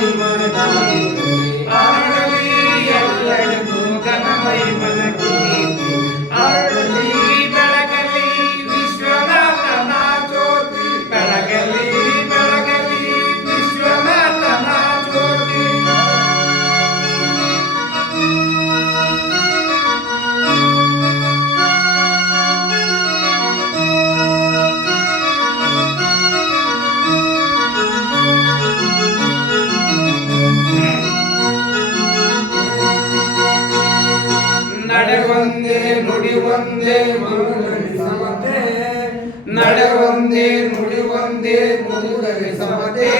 मन ನುಡಿ ಒಂದೇ ಮರುಳಲಿ ಸಮತೆ. ನಡೆ ಒಂದೇ ನುಡಿ ಒಂದೇ ಮರುಳಲಿ ಸಮತೆ.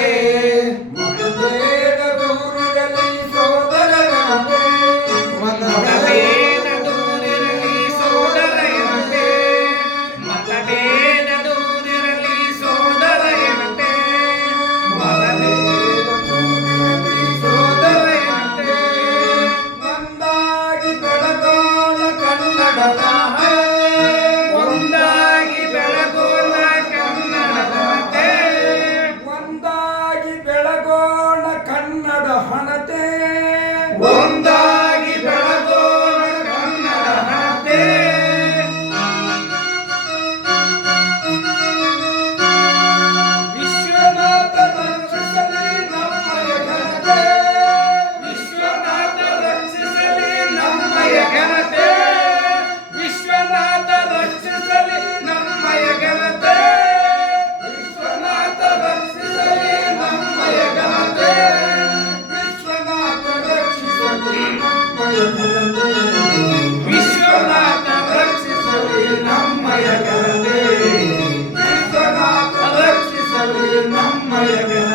நம்மயமே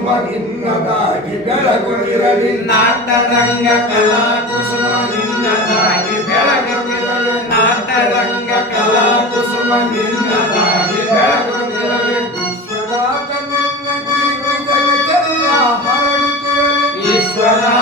ಗಿನ್ನದಾಗಿ ಬೆಳಗುತ್ತಿರಲಿ ನಾಟರಂಗ ಕಲಾಕುಸುಮ ಗಿನ್ನದಾಗಿ ಬೆಳಗುತ್ತಿರಲಿ ನಾಟರಂಗ ಕಲಾಕುಸುಮ ಗಿನ್ನದಾಗಿ ಬೆಳಗುತ್ತಿರಲಿ ಈಶ್ವರ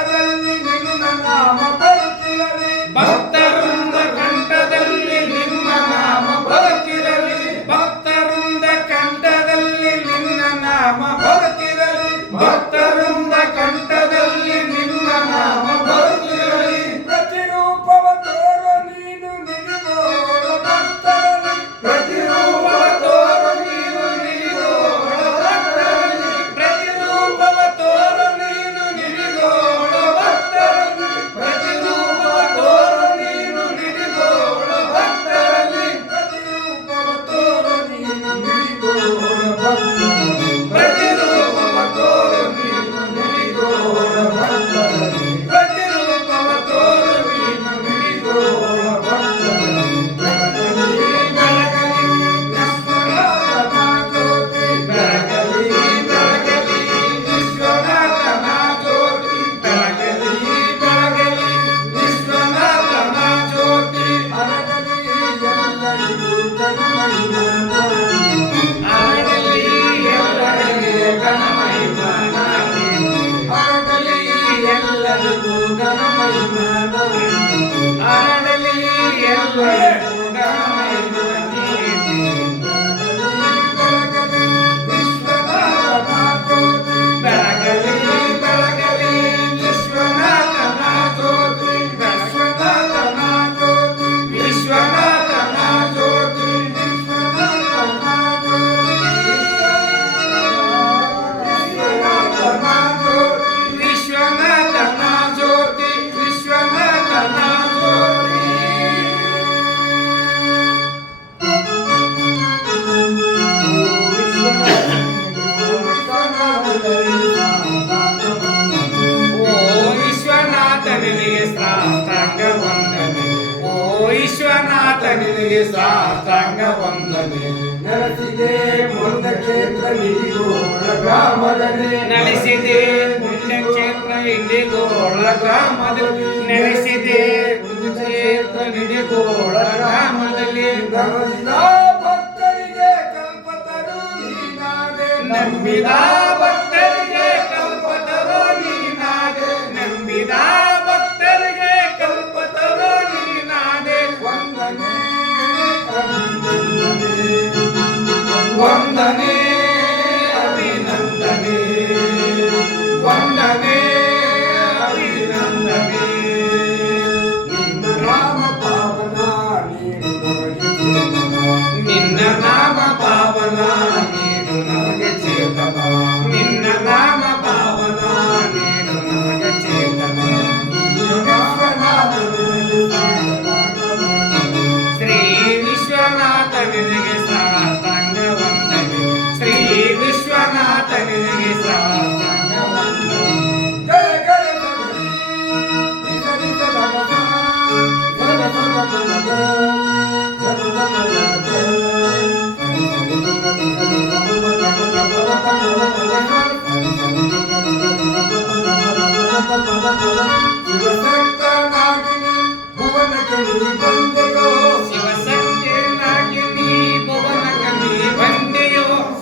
Cadê ನಿನಗೆ ಸಾಷ್ಟಾಂಗ ವಂದನೆ. ನೆಲೆಸಿದೆ ಪುಣ್ಯಕ್ಷೇತ್ರ ಗ್ರಾಮದಲ್ಲಿ ನೆಲೆಸಿದೆ ಪುಣ್ಯಕ್ಷೇತ್ರ ಇಂಡಿಗೋಳ ಗ್ರಾಮದಲ್ಲಿ ಕ್ಷೇತ್ರ ಪುಣ್ಯಕ್ಷೇತ್ರ ನಿಡಿಗೋಳ ಗ್ರಾಮದಲ್ಲಿ ಭಕ್ತರಿಗೆ ಕಲ್ಪತರು ನಂಬಿದ ಭಕ್ತ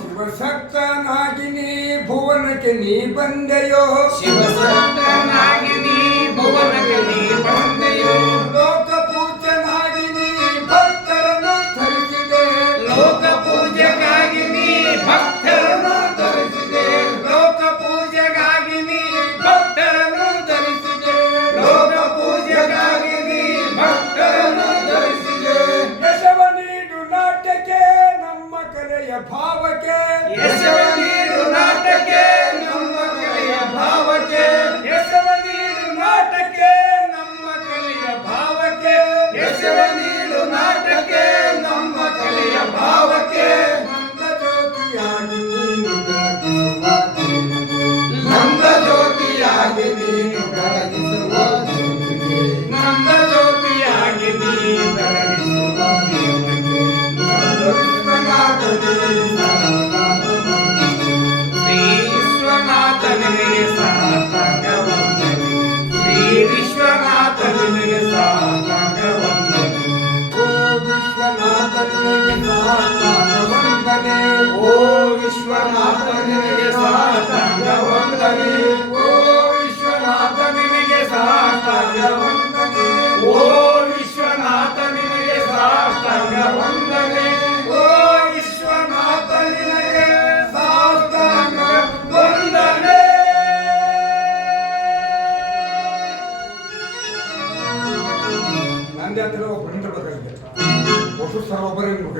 ಶಿವಸಕ್ತನಾಗಿನಿ ಭುವನಕ್ಕೆ ನೀ ಬಂದೆಯೋ? ಶಿವಶಕ್ತ ದೇಶವೇ ನೀಡು ನಾಟಕ್ಕೆ ನಮ್ಮ ಕಲೆಯ ಭಾವಕ್ಕೆ. ವಂದನೆ ಓ ವಿಶ್ವನಾಥನಿಗೆ ಸಾಷ್ಟಾಂಗ ವಂದನೆ ಓ ವಿಶ್ವನಾಥನಿಗೆ ಸಾಷ್ಟಾಂಗ ವಂದನೆ ಓ ವಿಶ್ವನಾಥನಿಗೆ ಸಾಷ್ಟಾಂಗ ವಂದನೆ ಓ ವಿಶ್ವನಾಥನಿಗೆ ಸಾಷ್ಟಾಂಗ ವಂದನೆ ನಂದೇ ಹತ್ರ ಒಬ್ಬರು ನಿಂತಿರ್ಬೇಕಾಗಿದೆ ಒಬ್ಬರು ಸರ್ ಒಬ್ಬರೇ